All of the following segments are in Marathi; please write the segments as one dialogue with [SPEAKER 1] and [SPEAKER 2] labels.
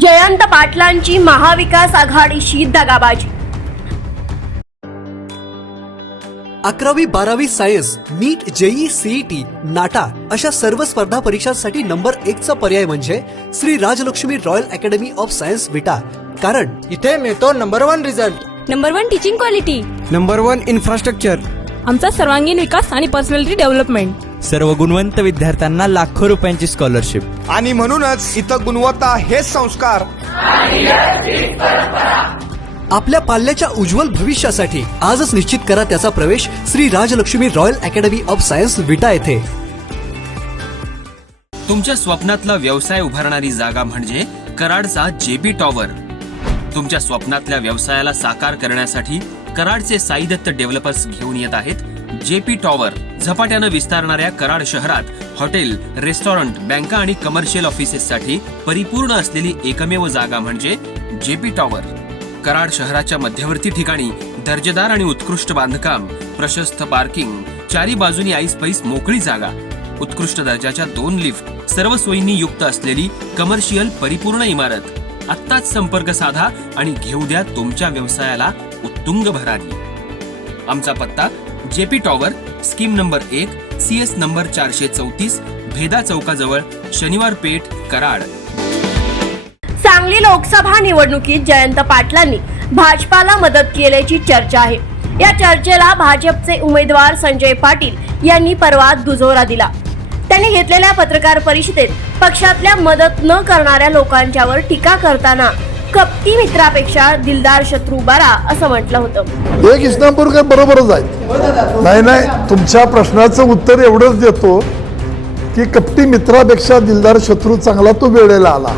[SPEAKER 1] जयंत पाटलांची महाविकास आघाडीशी दगाबाजी.
[SPEAKER 2] अकरावी बारावी science NEET JEE CET NATA अशा सर्व स्पर्धा परीक्षांसाठी नंबर एक चा पर्याय म्हणजे Shri Rajlakshmi royal academy of science Vita. कारण
[SPEAKER 3] इथे मिळतो number one result.
[SPEAKER 4] Number one teaching quality.
[SPEAKER 5] Number one infrastructure.
[SPEAKER 6] आमचा सर्वांगीण विकास आणि पर्सनॅलिटी डेव्हलपमेंट.
[SPEAKER 7] सर्व गुणवंत विद्यार्थ्यांना लाखो रुपयांची स्कॉलरशिप
[SPEAKER 8] आणि म्हणूनच इथं गुणवत्ता हेच संस्कार.
[SPEAKER 2] आपल्या पाल्याच्या उज्ज्वल भविष्यासाठी आजच निश्चित करा त्याचा प्रवेश Shri Rajlakshmi royal academy of science Vita येथे.
[SPEAKER 9] तुमच्या स्वप्नातला व्यवसाय उभारणारी जागा म्हणजे कराडचा जेबी टॉवर. तुमच्या स्वप्नातल्या व्यवसायाला साकार करण्यासाठी कराडचे साईदत्त डेव्हलपर्स घेऊन येत आहेत जेपी टॉवर. झपाट्यानं विस्तारणाऱ्या कराड शहरात हॉटेल रेस्टॉरंट बँका आणि कमर्शियल ऑफिसेससाठी परिपूर्ण असलेली एकमेव जागा म्हणजे जेपी टॉवर. कराड शहराच्या मध्यवर्ती ठिकाणी दर्जेदार आणि उत्कृष्ट बांधकाम प्रशस्त पार्किंग चारी बाजूनी आईस पैस मोकळी जागा उत्कृष्ट दर्जाच्या दोन लिफ्ट सर्व सोयींनी युक्त असलेली कमर्शियल परिपूर्ण इमारत आत्ताच संपर्क साधा आणि घेऊ द्या तुमच्या व्यवसायाला उत्तुंग भरारी. आमचा पत्ता जेपी टॉवर स्कीम नंबर एक सी एस नंबर चारशे चौतीस भेदा चौकाजवळ शनिवार पेठ कराड.
[SPEAKER 1] सांगली लोकसभा निवडणुकीत जयंत पाटलांनी भाजपाला मदत केल्याची चर्चा आहे. या चर्चेला भाजपचे उमेदवार संजय पाटील यांनी परवा दुजोरा दिला. त्यांनी घेतलेल्या पत्रकार परिषदेत पक्षातल्या मदत न करणाऱ्या लोकांच्यावर टीका करताना कपटी मित्रापेक्षा दिलदार शत्रू बरा असं म्हटलं होतं.
[SPEAKER 10] एक इस्लामपूरकर बरोबरच आहे. नाही नाही तुमच्या प्रश्नाचं उत्तर एवढंच देतो की कपटी मित्रापेक्षा दिलदार शत्रू चांगला तो वेळेला आला.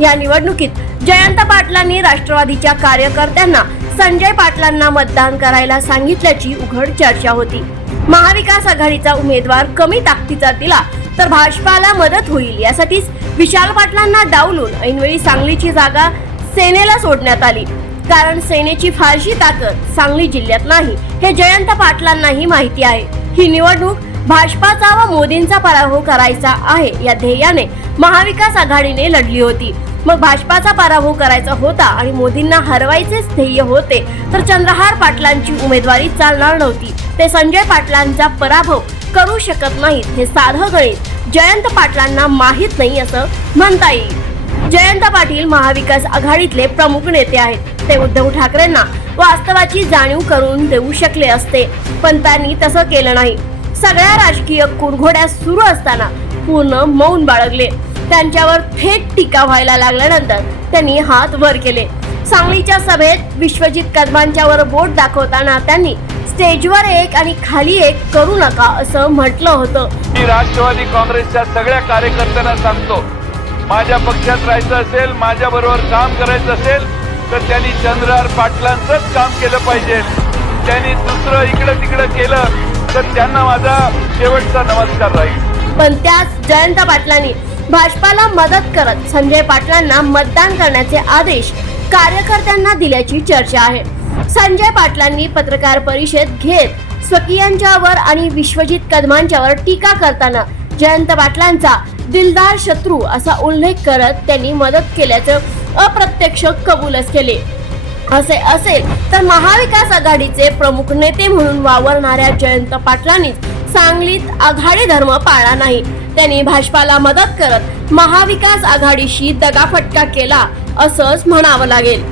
[SPEAKER 1] या निवडणुकीत जयंत पाटलांनी राष्ट्रवादीच्या कार्यकर्त्यांना संजय पाटलांना मतदान करायला सांगितल्याची उघड चर्चा होती. महाविकास आघाडीचा उमेदवार कमी ताकदीचा दिला तर भाजपाला मदत होईल यासाठीच विशाल पाटलांना डावलून ऐनवेळी सांगलीची जागा सेनेला सोडण्यात आली. कारण सेनेची फारशी ताकद सांगली जिल्ह्यात नाही हे जयंत पाटलांनाही माहिती आहे. ही निवडणूक भाजपाचा व मोदींचा पराभव करायचा आहे या ध्येयाने महाविकास आघाडीने लढली होती. मग भाजपाचा पराभव करायचा होता आणि मोदींना हरवायचेच ध्येय होते तर चंद्रहार पाटलांची उमेदवारी चालणार नव्हती. ते संजय पाटलांचा पराभव करू शकत नाहीत हे साधं गणित. जयंत पाटलांना माहीत नाही असं म्हणता येईल. जयंत पाटील महाविकास आघाडीतले प्रमुख नेते आहेत. ते उद्धव ठाकरेंना वास्तवाची जाणीव करून देऊ शकले असते पण त्यांनी तसं केलं नाही. सगळ्या राजकीय कुरघोड्या सुरू असताना पूर्ण मौन बाळगले. त्यांच्यावर थेट टीका व्हायला लागल्यानंतर त्यांनी हात वर केले. सांगलीच्या सभेत विश्वजित कदमांच्यावर बोट दाखवताना त्यांनी स्टेजवर एक आणि खाली एक करू नका असं म्हटलं होतं.
[SPEAKER 11] मी राष्ट्रवादी काँग्रेसच्या सगळ्या कार्यकर्त्यांना सांगतो माझ्या पक्षात राहायचं असेल माझ्या बरोबर काम करायचं असेल तर त्यांनी चंद्रहार पाटलांचंच काम केलं पाहिजे. त्यांनी दुसरं इकडं तिकडं केलं तर त्यांना माझा शेवटचा नमस्कार राहील.
[SPEAKER 1] पण त्याच जयंत पाटलांनी भाजपाला मदत करत संजय पाटलांना मतदान करण्याचे आदेश कार्यकर्त्यांना दिल्याची चर्चा आहे. संजय पाटलांनी पत्रकार परिषद घेत स्वकीयांच्यावर आणि विश्वजित कदमांच्यावर टीका करताना जयंत पाटलांचा दिलदार शत्रू असा उल्लेख करत त्यांनी मदत केल्याचं अप्रत्यक्ष कबूलच केले. असे असेल तर महाविकास आघाडीचे प्रमुख नेते म्हणून वावरणाऱ्या जयंत पाटलांनीच सांगलीत आघाडी धर्म पाळला नाही. त्यांनी भाजपाला मदत करत महाविकास आघाडीशी दगाफटका केला असंच म्हणावं लागेल.